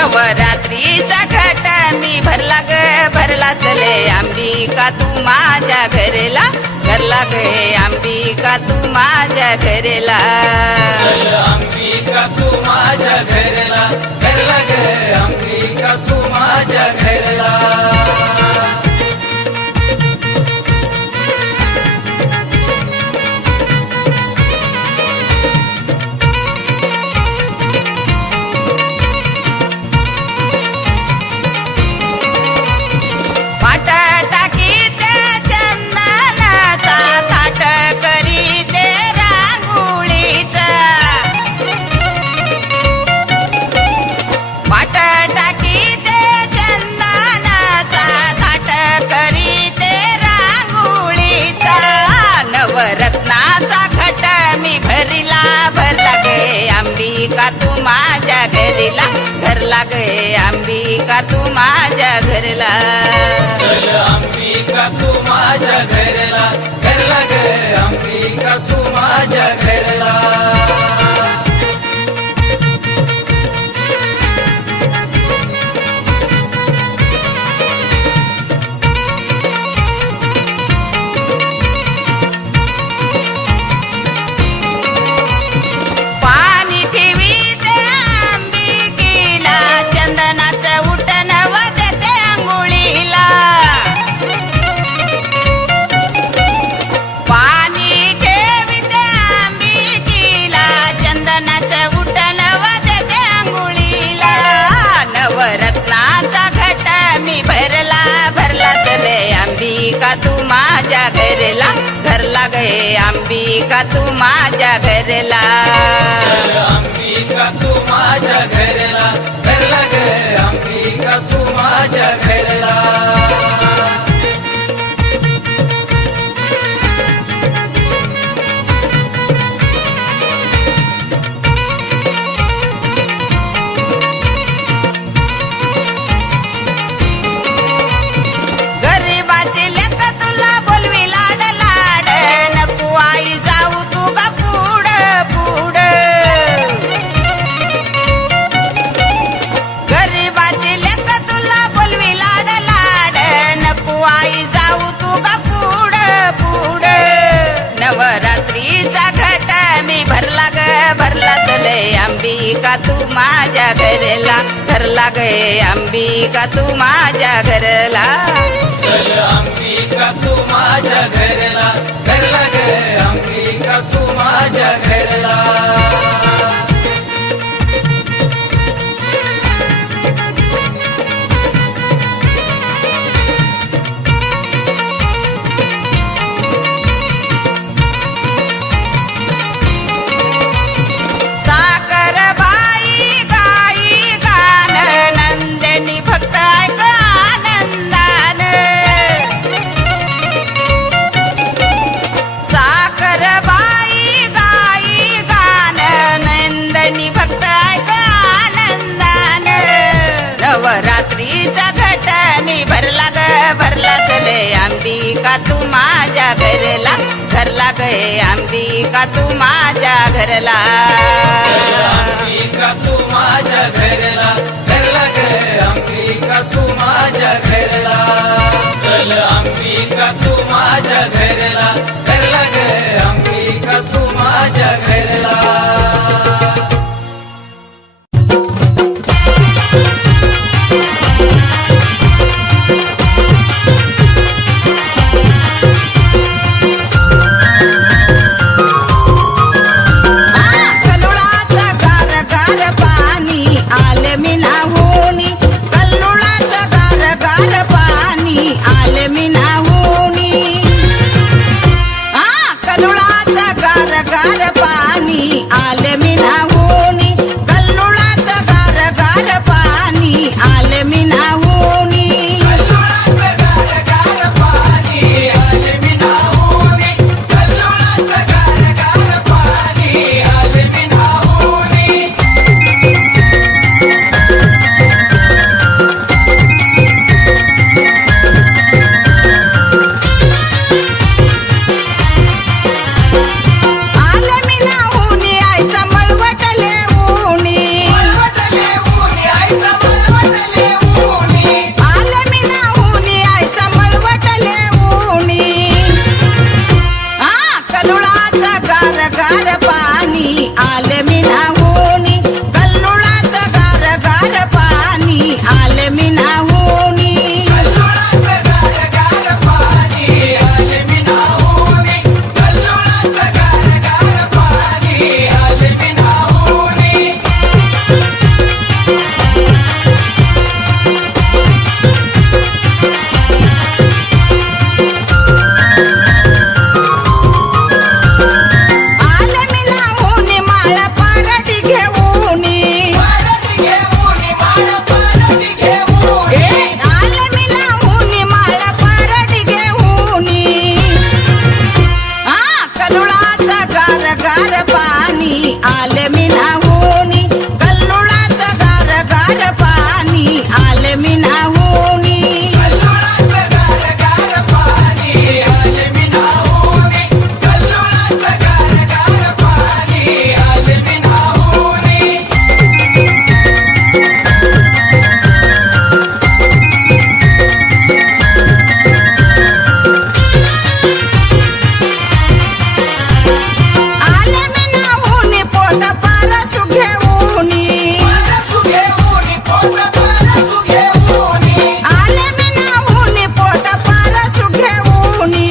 नवरात्रीचा घट मी भरला ग भरला चले अंबिका तू माझ्या घरला घरला ग अंबिका तू माझ्या घरला चल अंबिका तू माझ्या घरला घरला ग अंबिका तू माझ्या घरला रत्नाचा घट मी भरला भरला गे अंबिका तू माझ्या घरला घरला गे अंबिका तू माझ्या घरला चल अंबिका तू माझ्या घरला घरला ग अंबिका तू माझ्या घरला रत्नाचा घट मी भरला भरला चले अंबिका तू माझ्या घरला घरला गे अंबिका तू माझ्या घरला चल अंबिका तू माझ्या घरला घरला ग अंबिका तू माझ्या घरला नवरात्रीचा घट मी भरला ग भरला चले अंबिका तू माझ्या घरला घरला गे अंबिका तू माझ्या घरला चल अंबिका तू माझ्या घरला घरला ग अंबिका तू माझ्या घरला नवरात्रीचा घट मी भरला ग भरला चले अंबिका तू माझ्या घरला घरला गे अंबिका तू माझ्या घरला अंबिका तू माझ्या घरला घरला ग अंबिका तू माझ्या घरला चल अंबिका तू माझ्या घरला घरला ग अंबिका तू माझ्या घरला पाणी आले मी नाहूनी कल्लोळाचं गार गार पाणी आले मी नाहूनी कल्लोळाचं गार गार पाणी आले मी नाहूनी कल्लोळाचं गार गार पाणी आले मी नाहूनी आले मी नाहूनी पोत परसू घेऊनी परसू घेऊनी पोत परसू घेऊनी आले मी नाहूनी पोत परसू घेऊनी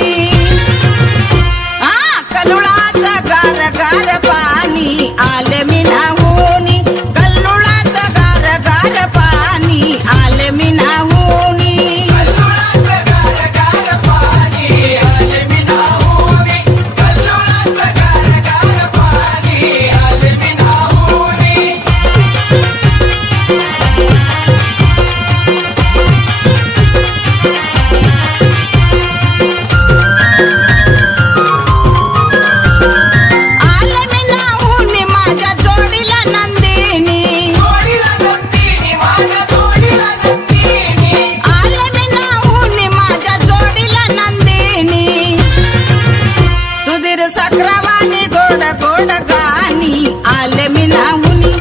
कल्लोळाचं गार गार पाणी आले मी नाहूनी कल्लोळाचं गार गार पाणी आले मी नाहूनी कल्लोळाचं गार गार पाणी आले मी नाहूनी कल्लोळाचं गार गार पाणी आले मी नाहूनी आले मी नाहूनी माझ्या जोडीला नंदिनी जोडीला नंदिनी माझ्या जोडीला नंदिनी आले मी नाहूनी माझ्या जोडीला नंदिनी सुधीर सक्रावानी गोड गोड गाणी आले मी नाहूनी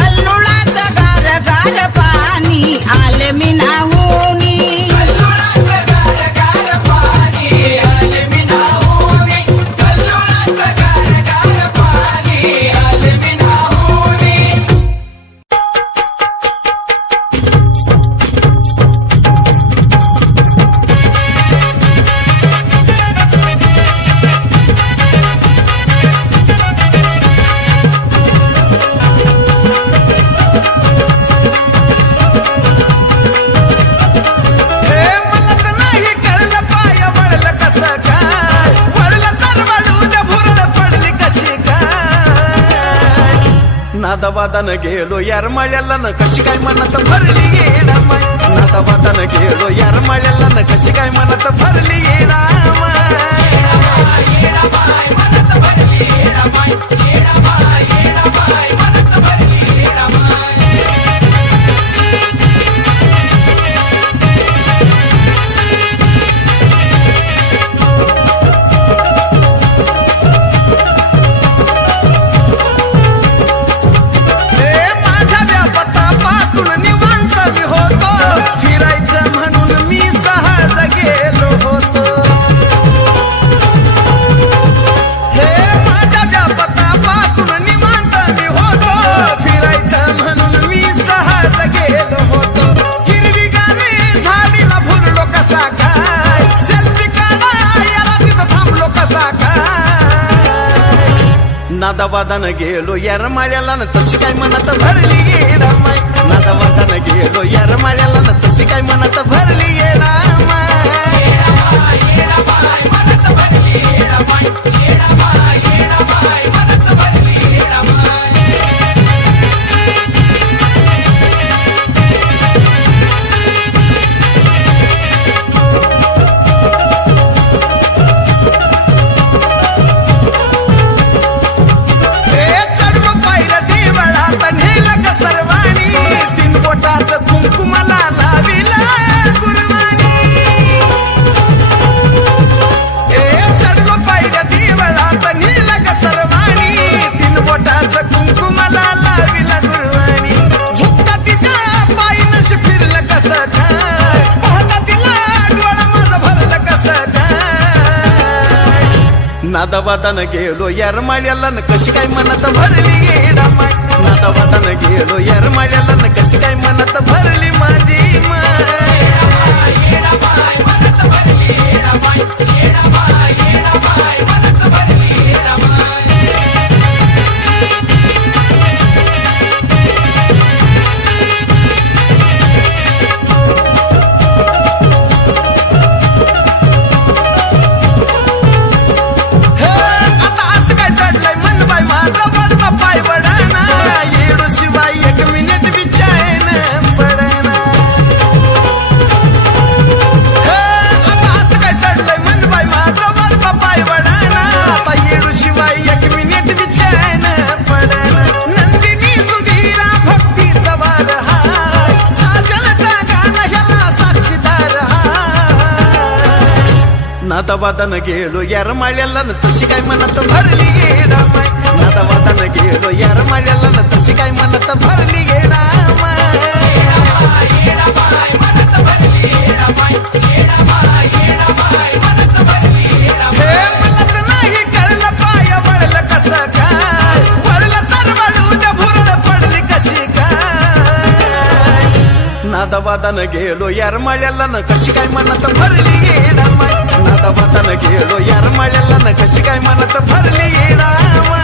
कल्लोळाचं गार गार पाणी आले मी नाहूनी कल्लोळाचं गार गार पाणी आले मी नाहूनी कल्लोळाचं गार गार पाणी आले मी नाहूनी हे मलाच नाही कळलं पाय वळलं कसं काय वळलं तर वळू द्या भुरळ पडली कशी काय नादावादानं गेलो यार माळ्याला न कशी काय मनात भरली येडा माय नादावादानं गेलो यार माळ्याला न कशी काय मनात भरली येडा माझ्या व्यापतापासून निवांत मी होतो फिरायचं म्हणून मी सहज गेलो होतो हे माझ्या व्यापतापासून निवांत मी होतो फिरायचं म्हणून मी सहज गेलो होतो हिरवीगारी झाडीला भुरलो कसा काय सेल्फी काढायला तिथं थांबलो कसा काय नादावादानं गेलो यार माळ्याला न तशी काय मनात भरली येडा माय नादावादानं गेलो यार माळ्याला न तशी काय मनात भरली येडा चढलो पायऱ्या देवळात नेलं ग सर्वाणी तीन बोटाचं कुंकुमाला लाविला गुरवाणी चढलो पायऱ्या देवळात नेलं ग सर्वाणी तीन बोटाचं कुंकुमाला लाविला गुरवाणी झुकता तिच्या पायीनच फिरलं कसं काय पाहता तिला डोळा माझं भरलं कसं काय नादावादानं गेलो यार माळ्याला न कशी काय मनात भरली येडा माय नादावादानं गेलो यार माळ्याला न कशी काय मनात भरली माझी माय आता असं काय चढलंय मन बाय माझा वळता पाय वडाना येडो शिवाय एक मिनिट विचार नादावादान गेलो यार माळ्याला न तशी काय मनात भरली गेडा माय नादावादान गेलो यार माळ्याला न तशी काय मनात भरली गेडा माय हे मलाच नाही कळलं पाय वळलं कसं काय वळलं तर वळू द्या भुरळ पडली कशी काय नादावादान गेलो यार माळ्याला न कशी काय मनात भरली गेडा माय नादावादान गेलो यार माळ्याला न कशी काय मनात भरली गेडा माय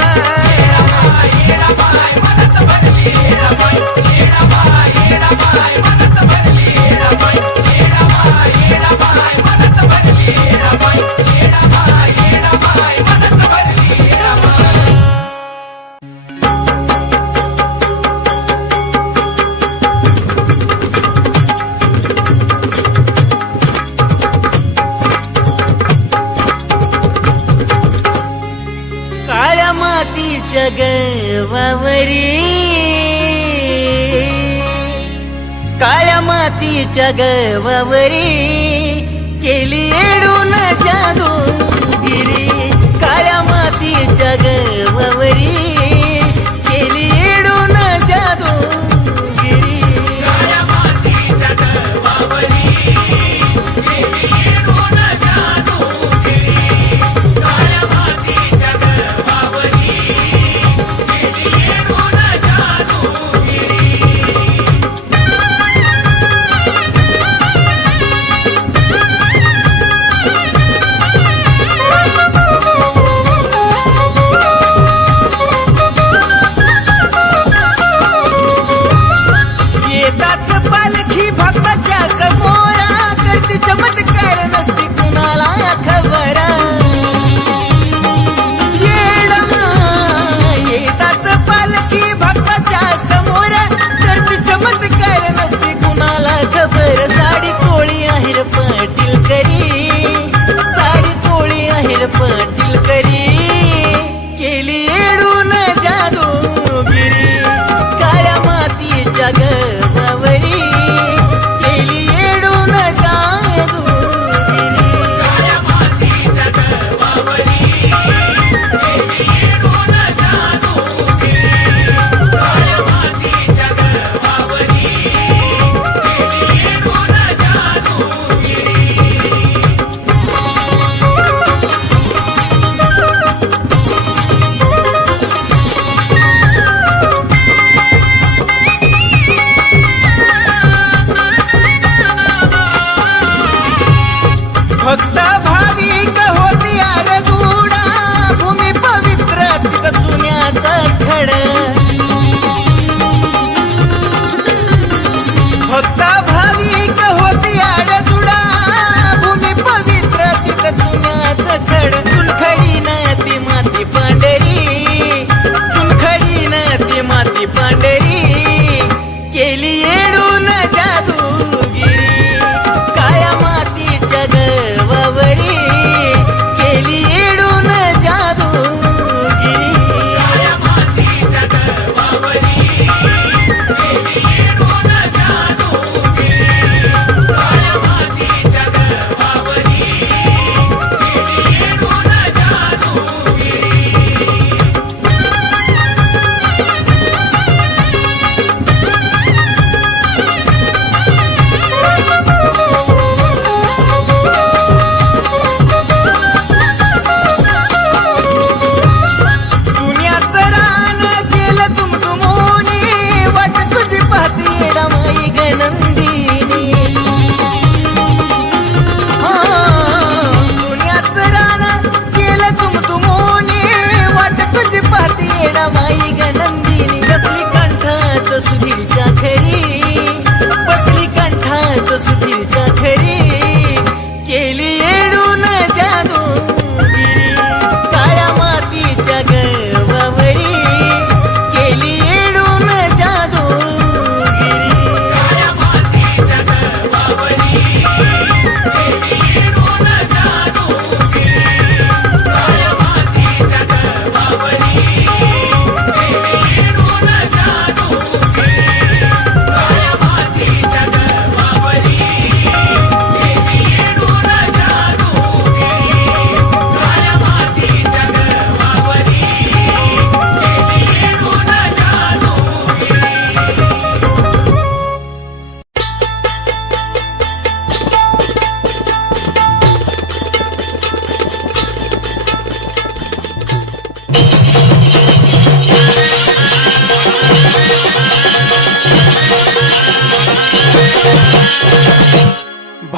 काळ्या मातीच्या गवावरी काळ्या मातीच्या गवावरी केली येडून जादूगिरी काळ्या मातीच्या गवावरी केली येडून जादूगिरी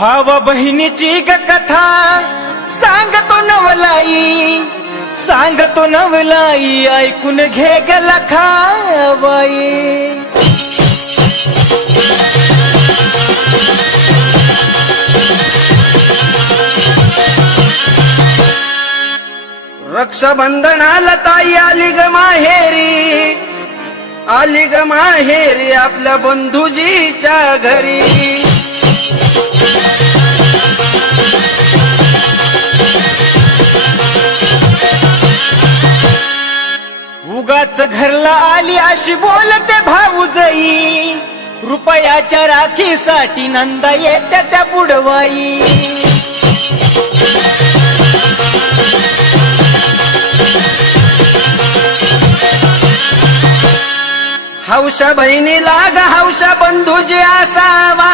भावा बहिणीची ग कथा सांगतो नवलाई, सांगतो नवलाई, ऐकून घे ग लखाबाई. रक्षाबंधनाला ताई आली ग माहेरी, आली ग माहेरी आपल्या बंधुजीच्या घरी. उगाच घरला आली अशी बोलते भाऊजई, रुपयाच्या राखीसाठी नंदा येत्या त्या बुडवाई. हौशा बहिणीला ग हौशा बंधुजी असावा,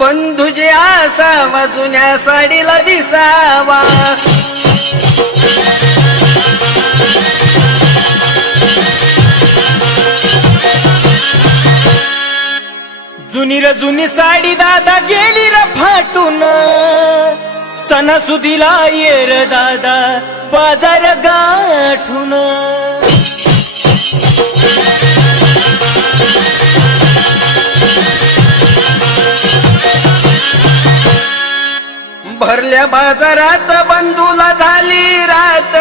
बंधुजी असावा, जुन्या साडीला विसावा. जुनी र जुनी साडी दादा गेली र फाटून, सणासुदीला ये र दादा बाजार गाठून. भरल्या बाजारात बंधूला झाली रात,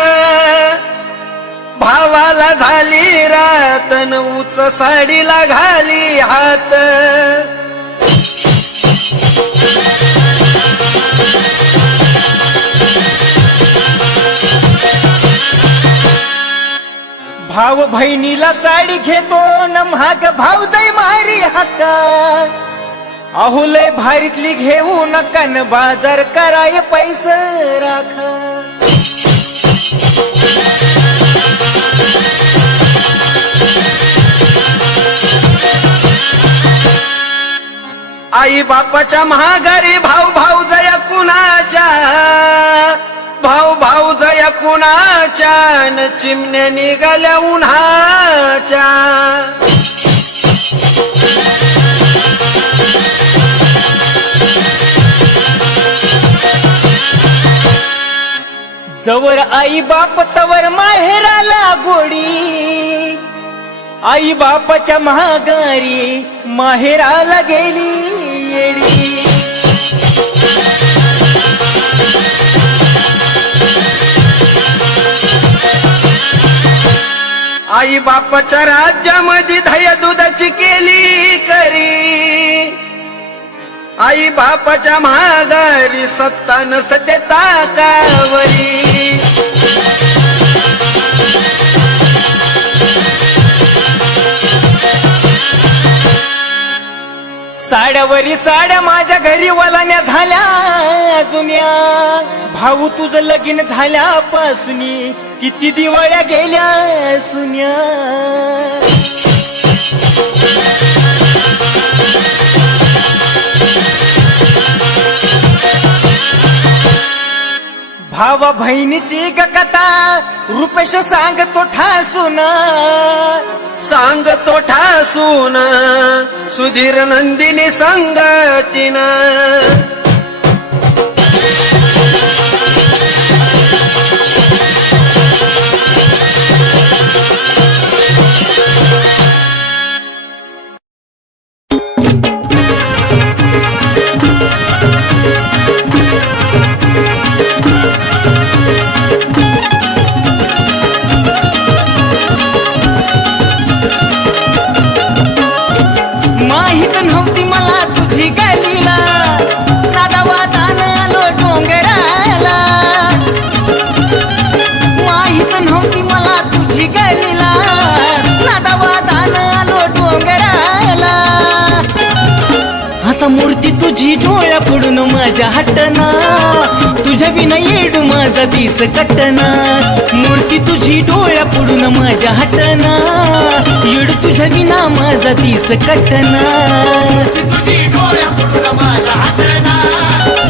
भावाला झाली रात, न उच साडीला घाली हात. भाव बहिणीला साडी घेतो न महाग भाऊजाई मारी हाका. अहो लय भारीतली घेऊ नका न बाजार कराय पैसे राखा. आई बापाच्या महागारी भाऊ भाऊजया कुणाच्या, भाऊ भाऊजया कुणाच्या, न चिमण्या निघाल्या उन्हाच्या. जवर आई बाप तवर माहेराला गोडी, आई बापाच्या महागारी माहेराला गेली येडी. आई बापाच्या राज्यामध्ये दह्या दुधाची केली करी, आई बापाच्या महागारी सत्ता नसते ताकावरी. साड्यावरी साड्या माझ्या घरी वलाण्या झाल्या जुन्या, भाऊ तुझं लगीन झाल्यापासून किती दिवाळ्या गेल्या सुन्या. भावा बहिणीची ग कथा रुपेश सांगतो ठासून, सांगतो ठासून, सुधीर नंदिनी संगतीन. माहित नव्हती मला तुझी गलीला, नादावादान आलो डोंगराला. माहित नव्हती मला तुझी गलीला, नादावादान आलो डोंगराला. आता मूर्ती तुझी डोळ्या पडून माझ्या हटना, तुझ्या विना येडू माझा दिस कटना. मूर्ती तुझी डोळ्या पडून माझ्या हटना, येडू तुझ्या विना माझा दिस कटना. तुझी डोळ्या पडून माझा हातना,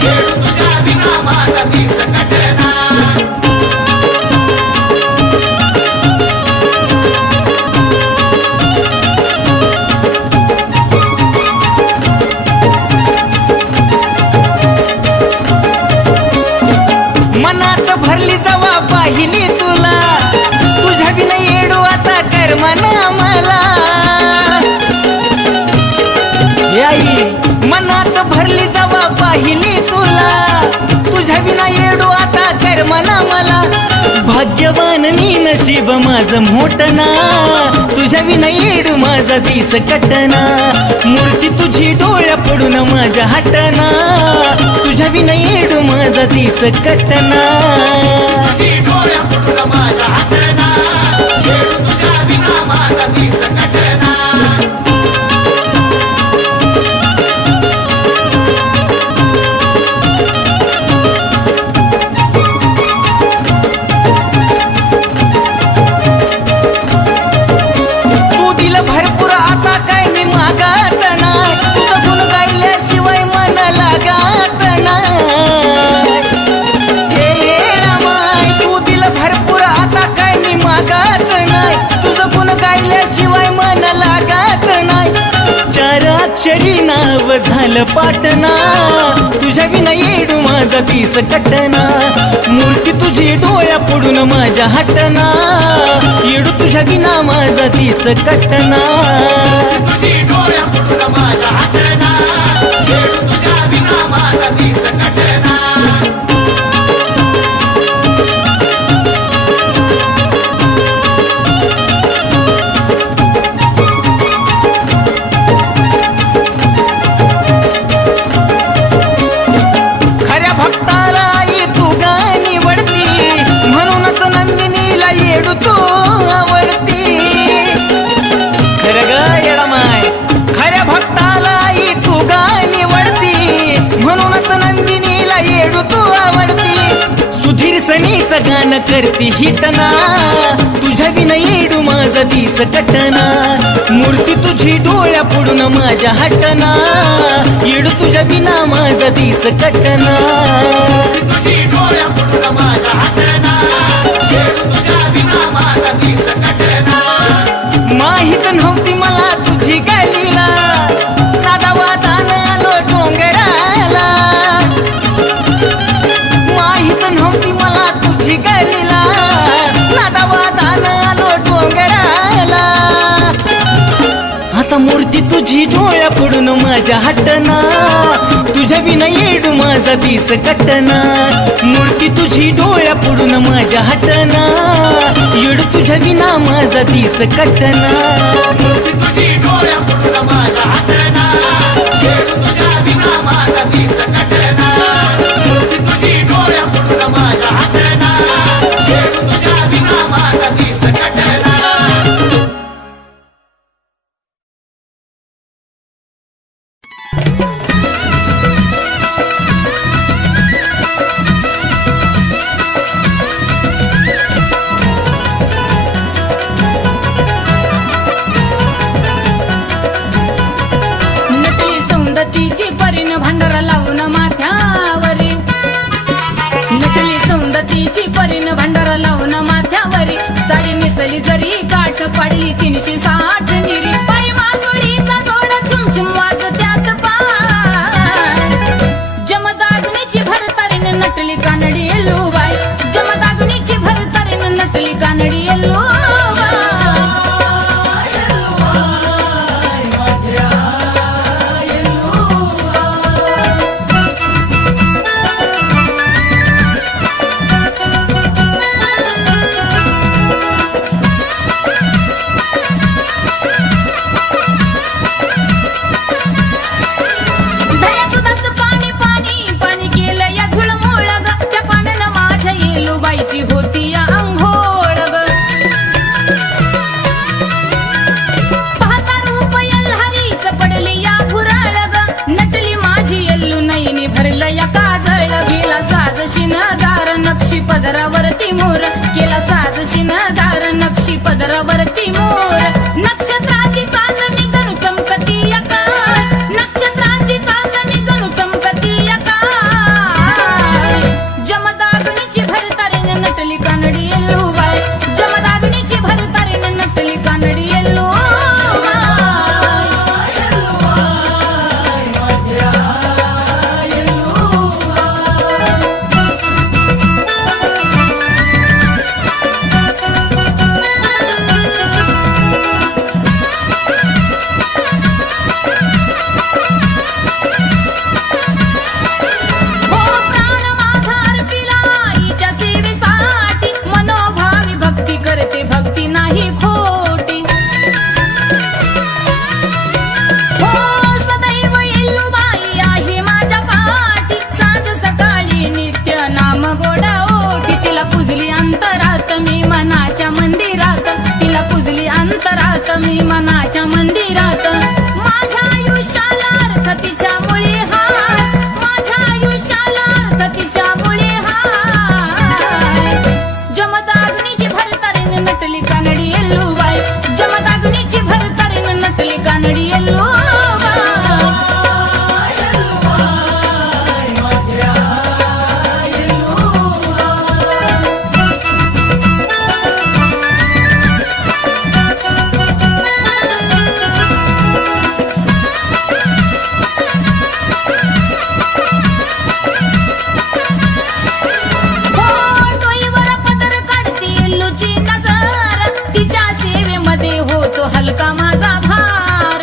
येडू तुझ्या विना माझा दिस कटना. मना मला भाग्यवान मी नशीब माझं मोठना तुझ्या विना येडू माझा दिस कटना मूर्ती तुझी डोळ्या पडून माझ्या हटना तुझ्या विना येडू माझा दिस कटना डोळ्या पडून माझ्या हातना येडू तुझ्या विना माझा दिस कटना भरपूर आता काय मी मागत नाही तुझं गुण गायल्याशिवाय मन लागत नाही हे रामाय तू दिलं भरपूर आता काय मी मागत नाही तुझं गुण गायल्याशिवाय मन लागत नाही चार अक्षरी नाव झालं पाटना तुझ्या विना येडू माझा दिस कटना मूर्ती तुझी डोळ्या पडून माझ्या हटना येडू तुझ्या विना माझा दिस कटना तुझी डोळ्या पडून माझ्या हातना येडू तुझ्या विना माझा दिस कटना खऱ्या भक्ताला ये तू गाणी वडती म्हणूनच नंदिनीला येडू तू आवडती खरं ग येडमाय खऱ्या भक्ताला ये तू गाणी वडती म्हणूनच नंदिनीला येडू तू आवडती सुधीर सनीचं गाणं करती हिटना तुझ्या विना येडू माझा दिस कटना मूर्ती तुझी डोळ्या पडून माझ्या हटना येडू तुझ्या विना माझा दिस कटना तुझी डोळ्या पडून माझ्या हातना येडू तुझ्या विना माझा दिस कटना माहित नव्हती मला तुझी गालीला नादावादान आलो डोंगराला माहित नव्हती मला तुझी गालीला नादावादान आलो डोंगराला आता मूर्ती तुझी डोळ्या पडून माझ्या हटना तुझ्या विना येडू माझा दिस कटना मूर्ती तुझी डोळ्या पडून माझ्या हटना येडू तुझ्या विना माझा दिस कटना तुझी डोळ्या पडून माझ्या हातना येडू तुझ्या विना माझा दिस कटना तुझी डोळ्या पडून माझ्या हातना येडू तुझ्या विना माझा दिस कटना नटली सौंदतीची परीन भांडारा लावून माथ्यावरी नटली सौंदतीची परीन भांडारा लावून माथ्यावरी साडी नेसली जरी काठ पाडली 360 निरी पाय मासोळीचा जोड चुमचुम वाजत्यात पाय जमदाग्नीची भरतारीन नटली कानडी येल्लूबाई जमदाग्नीची भरतारीन नटली कानडी येल्लूबाई मी मनाच्या मंदिरात माझ्या आयुष्याला अर्थ तिच्या मुळे हाय माझ्या आयुष्याला अर्थ तिच्या मुळे हाय जमदाग्नीची भरतारीने नटली कानडी येल्लूबाई जमदाग्नीची भरतारीने नटली कानडी येल्लूबाई हलका माझा भार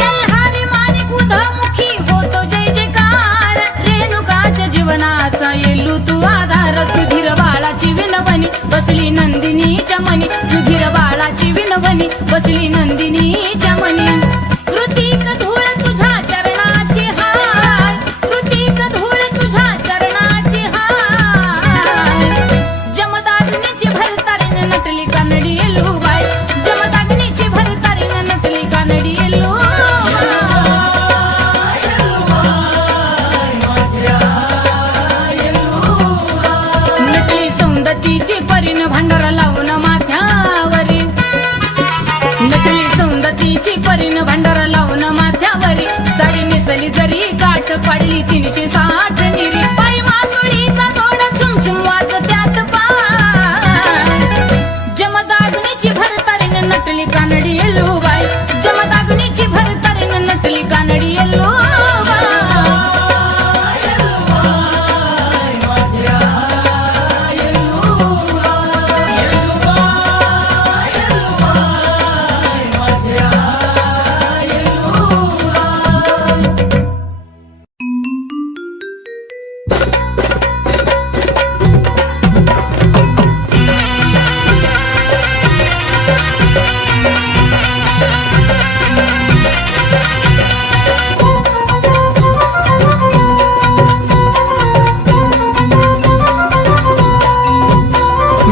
यल्हारी माणिक उधमुखी होतो जय जयकार रेणुकाच्या जीवनाचा येल्लू तू आधार सुधीर बाळाची विनवणी बसली नंदिनीच्या मनी सुधीर बाळाची विनवणी बसली नंदिनीच्या मनी कृतिक धूळ तुझ्या चरणाची हाय कृतिक धूळ तुझ्या चरणाची हाय जमदाग्नीची भरतारीने नटली कानडी येल्लूबाई जमदाग्नीची भरतारीने नटली कानडी नटली सौंदतीची परीन भांडारा लावून माथ्यावरी नटली सौंदतीची परीन भांडारा लावून माथ्यावरी साडी नेसली जरी काठ पाडली 360 निरी पाय मासोळीचा जोड चुमचुम वाजत्यात पाय जमदाग्नीची भरतारीने नटली कानडी येल्लूबाई जमदाग्नीची भरतारीने नटली कानडी येल्लूबाई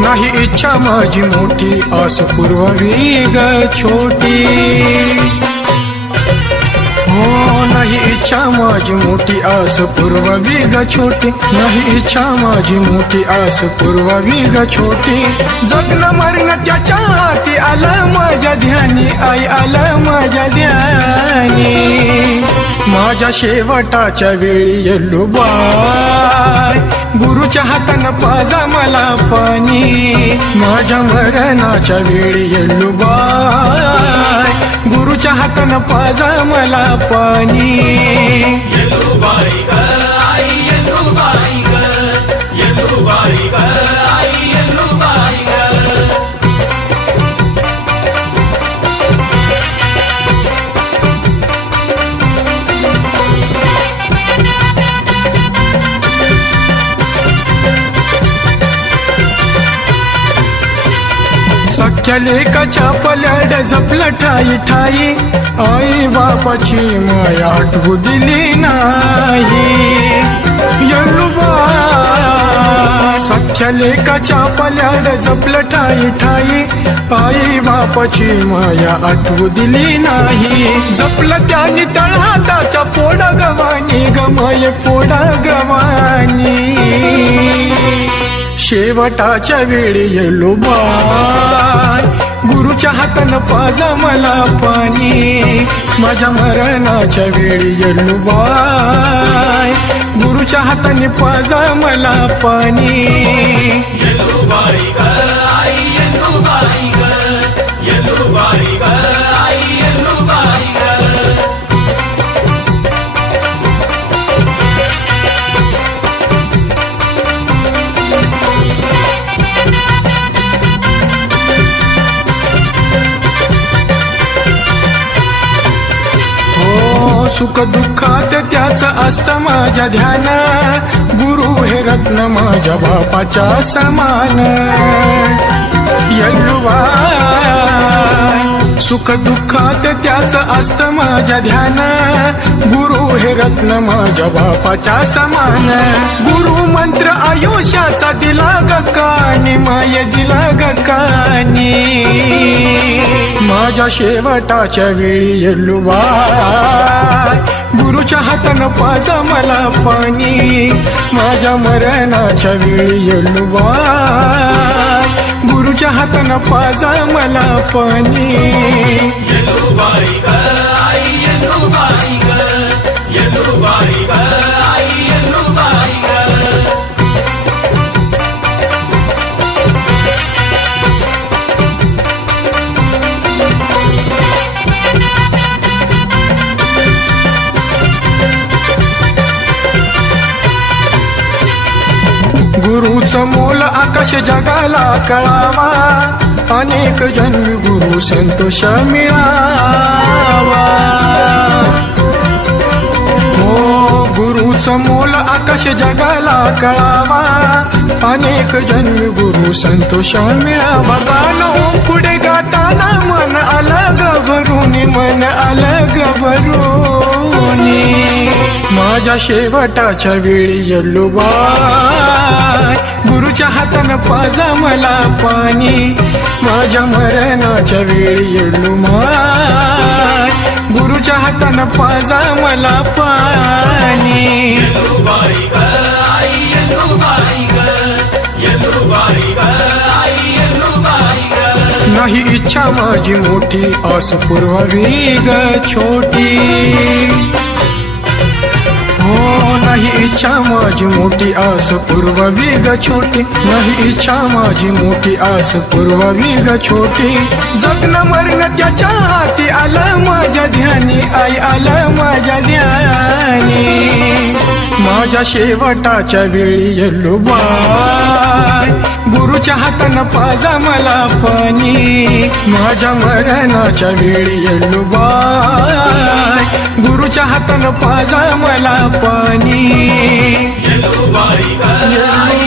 नाही इच्छा माझी मोठी आस पूर्ववी ग छोटी हो नाही इच्छा माझी मोठी आस पूर्ववी ग छोटी नाही इच्छा माझी मोठी आस पूर्ववी ग छोटी जगणं मरण त्याच्या हाती आलं माझ्या ध्यानी आई आलं माझ्या ध्यानी माझ्या शेवटाच्या वेळी येल्लूबाई गुरुच्या हातानं पाजा मला पाणी माझ्या मरणाच्या वेळी येल्लूबाई गुरुच्या हातानं पाजा मला पाणी येल्लूबाई ग आई येल्लूबाई ग येल्लूबाई ग आई येल्लूबाई ग सख्या लेकाच्या पल्याड जपलं ठाई ठाई आई बापाची माया आठवू दिली नाही येल्लूबाई सख्या लेकाच्या पल्याड जपलं ठाई ठाई आई बापाची माया आठवू दिली नाही जपलं त्याने तळहाताच्या पोडा गवानी गमाय पोडा गवानी शेवटाच्या वेळी येल्लूबाई गुरुच्या हातानं पाजा मला पाणी माझ्या मरणाच्या वेळी येल्लूबाई गुरुच्या हाताने पाजा मला पाणी येल्लूबाई ग आई येल्लूबाई ग येल्लूबाई ग आई येल्लूबाई ग सुख दुःखात त्याच असतं माझ्या ध्यान गुरु हे रत्न माझ्या बापाच्या समान येल्लूबाई सुख दुःखात त्याच असतं माझ्या ध्यान गुरु हे रत्न माझ्या बापाच्या समान गुरु मंत्र आयुष्याचा दिला ग कानी माय दिला ग कानी ध्यानी माझ्या शेवटाच्या वेळी येल्लूबाई गुरुच्या हातानं पाजा मला पाणी माझ्या मरणाच्या वेळी येल्लूबाई गुरुच्या हातानं पाजा मला पाणी येल्लूबाई ग आई येल्लूबाई ग येल्लूबाई ग आई येल्लूबाई ग गुरुचं मोल आकाश जगाला कळावा अनेक जन्मी गुरु संतोष मिळावा हो गुरुचं मोल आकाश जगाला कळावा अनेक जन्मी गुरु संतोष मिळावा गाणं पुढे गाताना मन अलग भरूनी माझ्या शेवटाच्या वेळी येल्लूबाई गुरुच्या हातानं पाजा मला पाणी माझ्या मरणाच्या वेळी येल्लूबाई गुरुच्या हातानं पाजा मला पाणी येल्लूबाई ग आई येल्लूबाई ग येल्लूबाई ग आई येल्लूबाई ग नाही इच्छा माझी मोठी आस पुरवावी ग छोटी हो नाही इच्छा माझी मोठी आस पुरवावी ग छोटी नाही इच्छा माझी मोठी आस पुरवावी ग छोटी जगणं मरणं त्याच्या हाती आलं माझ्या ध्यानी आई आलं माझ्या ध्यानी माझ्या शेवटाच्या वेळी येल्लूबाई गुरुच्या हातानं पाजा मला पाणी माझ्या मरणाच्या वेळी येल्लूबाई गुरुच्या हातानं पाजा मला पाणी येल्लूबाई ग आई